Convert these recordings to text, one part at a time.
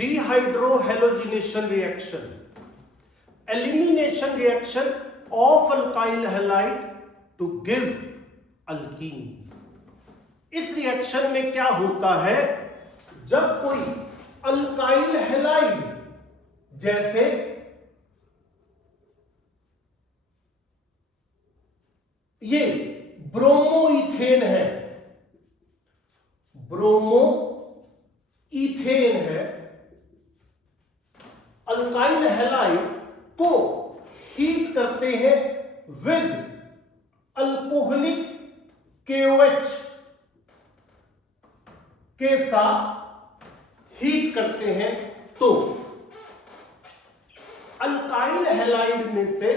dehydrohalogenation reaction, elimination reaction of alkyl halide to give alkenes। इस reaction में क्या होता है, जब कोई अल्काइल हैलाइड जैसे ये ब्रोमोइथेन है, ब्रोमोइथेन है, अल्काइल हैलाइड को हीट करते हैं विद अल्कोहलिक KOH के साथ हीट करते हैं, तो अल्काइल हैलाइड में से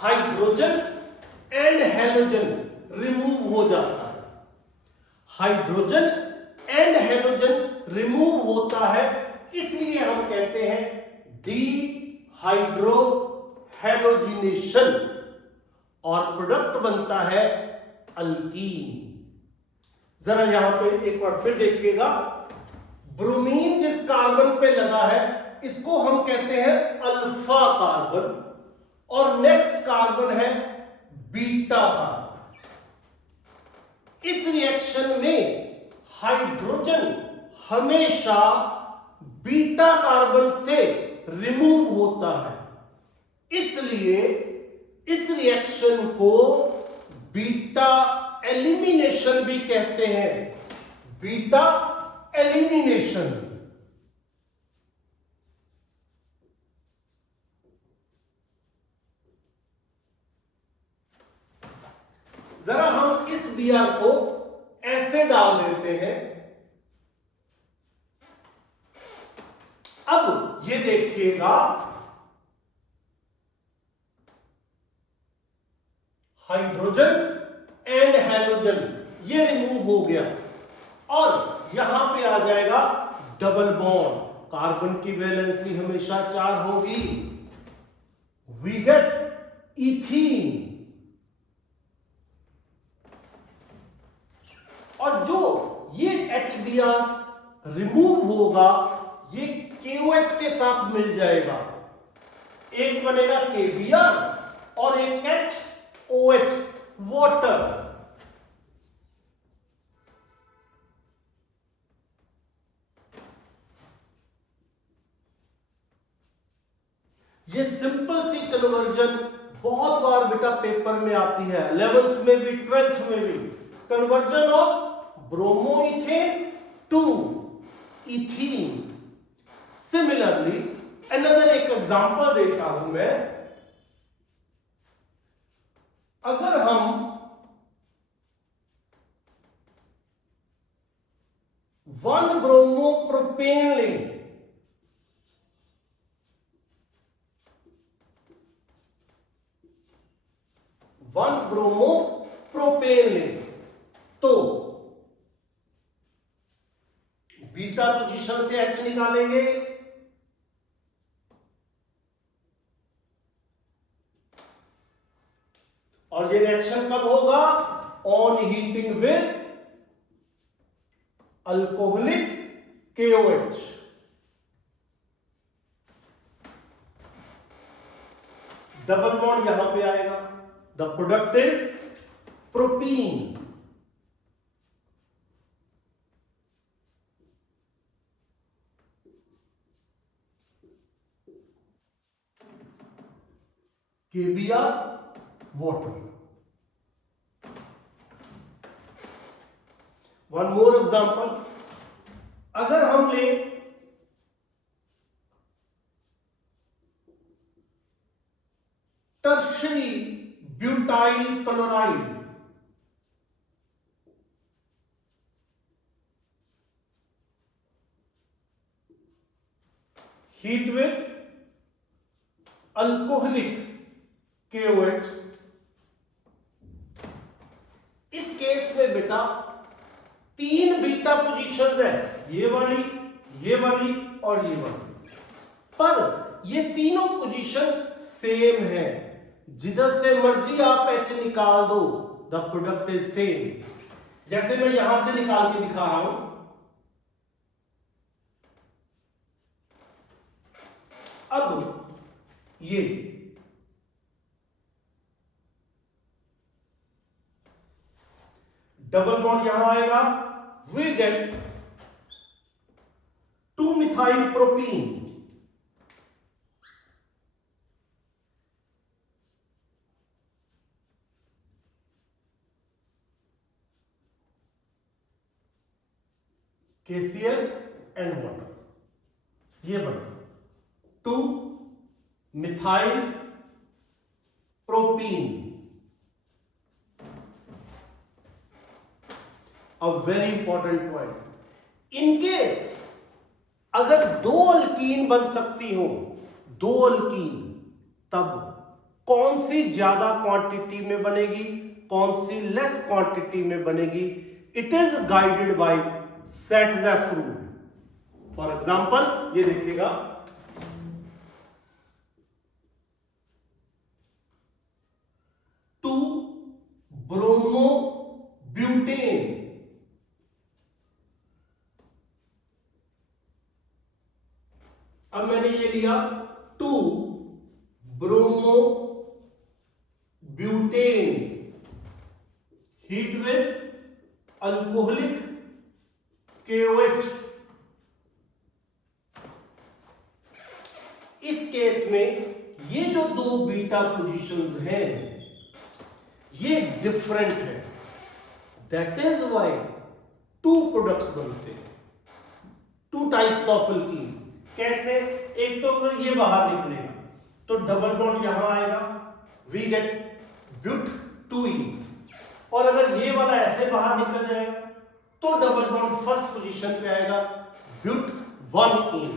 हाइड्रोजन एंड हैलोजन रिमूव हो जाता है। हाइड्रोजन एंड हैलोजन रिमूव होता है, इसलिए हम कहते हैं डीहाइड्रोहैलोजिनेशन, और प्रोडक्ट बनता है अल्कीन। जरा यहां पे एक बार फिर देखिएगा, ब्रोमीन जिस कार्बन पे लगा है इसको हम कहते हैं अल्फा कार्बन, और नेक्स्ट कार्बन है बीटा कार्बन। इस रिएक्शन में हाइड्रोजन हमेशा बीटा कार्बन से रिमूव होता है, इसलिए इस रिएक्शन को बीटा एलिमिनेशन भी कहते हैं, बीटा एलिमिनेशन। जरा हम इस Br को ऐसे डाल देते हैं। अब ये देखिएगा, हाइड्रोजन एंड हैलोजन ये रिमूव हो गया, और यहां पे आ जाएगा डबल बॉन्ड। कार्बन की वैलेंसी हमेशा 4 होगी, वी गेट इथीन। और जो ये HBr रिमूव होगा ये KOH के साथ मिल जाएगा, एक बनेगा KBr और एक HOH वाटर। ये सिंपल सी कन्वर्जन बहुत बार बेटा पेपर में आती है, 11th में भी 12th में भी। Conversion of bromoethane to ethene. Similarly another एक एग्जांपल देता हूं मैं, अगर हम 1 ब्रोमोप्रोपेन लें, तो बीटा पोजीशन से H निकालेंगे, और ये रिएक्शन कब होगा, on heating with alcoholic KOH। Double bond यहां पे आएगा, the product is propene. KBr water। One more example, अगर हम ले tertiary butyl chloride, heat with alcoholic KOH, इस केस में बेटा 3 बीटा पोजीशंस है, ये वाली और ये वाली, पर ये तीनों पोजीशन सेम है। जिधर से मर्जी आप H निकाल दो, द प्रोडक्ट इज सेम। जैसे मैं यहां से निकाल के दिखा रहा हूं, अब ये डबल बॉन्ड यहां आएगा, we get two methyl propene. KCl and water, ये बना two methyl propene. A very important point, in case अगर दो अल्कीन बन सकती हो, दो अल्कीन, तब कौन सी ज्यादा क्वांटिटी में बनेगी, कौन सी लेस क्वांटिटी में बनेगी, it is guided by सेटजेफ rule. For example ये देखिएगा, 2-ब्रोमोब्यूटेन, अब मैंने ये लिया 2-ब्रोमोब्यूटेन, हीट विद अल्कोहलिक KOH। इस केस में ये जो दो बीटा पोजीशंस हैं ये डिफरेंट है, दैट इज वाई 2 प्रोडक्ट्स बनते हैं, 2 टाइप्स ऑफ अल्कीन। कैसे? एक तो अगर ये बाहर निकलेगा तो डबल बॉन्ड यहां आएगा, वी गेट ब्यूट-2ईन, और अगर ये वाला ऐसे बाहर निकल जाएगा तो डबल बॉन्ड फर्स्ट पोजीशन पे आएगा, ब्यूट-1ईन।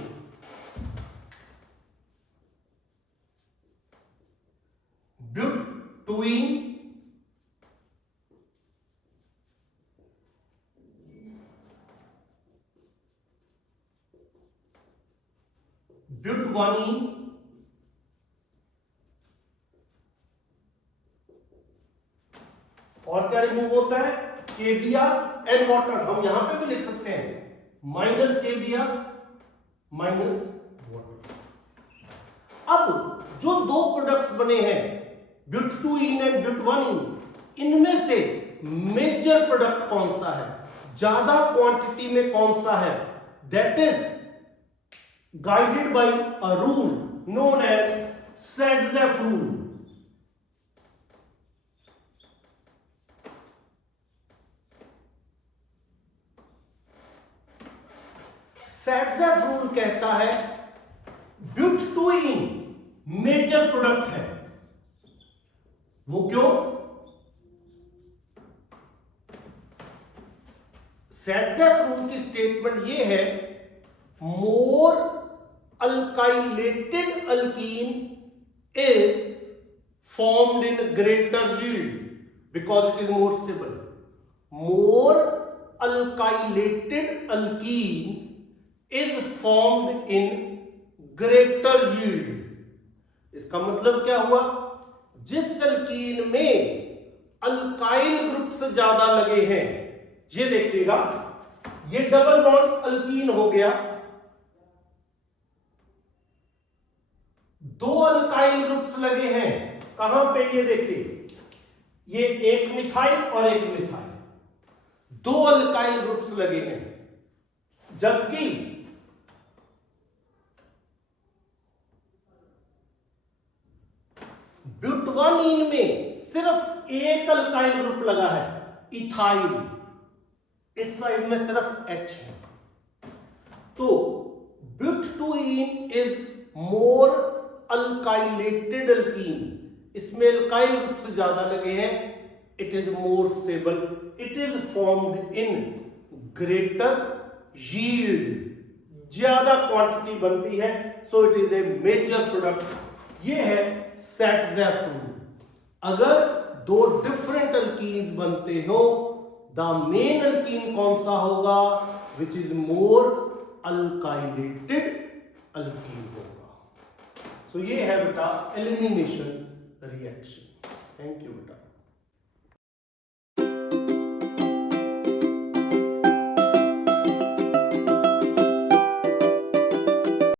ब्यूट-2ईन ब्यूट-1ईन, और क्या रिमूव होता है? KBr एंड वाटर, हम यहां पे भी लिख सकते हैं -KBr माइनस वाटर। अब जो दो प्रोडक्ट्स बने हैं ब्यूट-2ईन एंड ब्यूट-1ईन, इनमें से मेजर प्रोडक्ट कौन सा है, ज्यादा क्वांटिटी में कौन सा है, that is guided by a rule known as Setzef rule. Setzef rule कहता है ब्यूट-2ईन मेजर प्रोडक्ट है। वो क्यों? Setzef rule की स्टेटमेंट ये है, more alkylated alkene is formed in greater yield because it is more stable. More alkylated alkene is formed in greater yield. इसका मतलब क्या हुआ? जिस अल्कीन में अल्काइल ग्रुप्स ज्यादा लगे हैं, ये देखिएगा, ये डबल बॉन्ड अल्कीन हो गया, दो अल्काइल ग्रुप्स लगे हैं, कहां पे? ये देखिए, ये एक मिथाइल और एक मिथाइल, दो अल्काइल ग्रुप्स लगे हैं, जबकि ब्यूट-1ईन में सिर्फ एक अल्काइल ग्रुप लगा है, इथाइल, इस साइड में सिर्फ H है। तो ब्यूट-2ईन इज मोर अल्काइलेटेड अल्कीन, इसमें अल्काइल ग्रुप्स ज्यादा लगे हैं, it is more stable, it is formed in greater yield, ज्यादा क्वांटिटी बनती है, so it is a major product. ये है सेटजेफ रूल। अगर दो डिफरेंट अल्कीन्स बनते हो, द मेन अल्कीन कौन सा होगा? Which is more alkylated alkyne होगा। सो ये है बेटा एलिमिनेशन रिएक्शन। थैंक यू बेटा।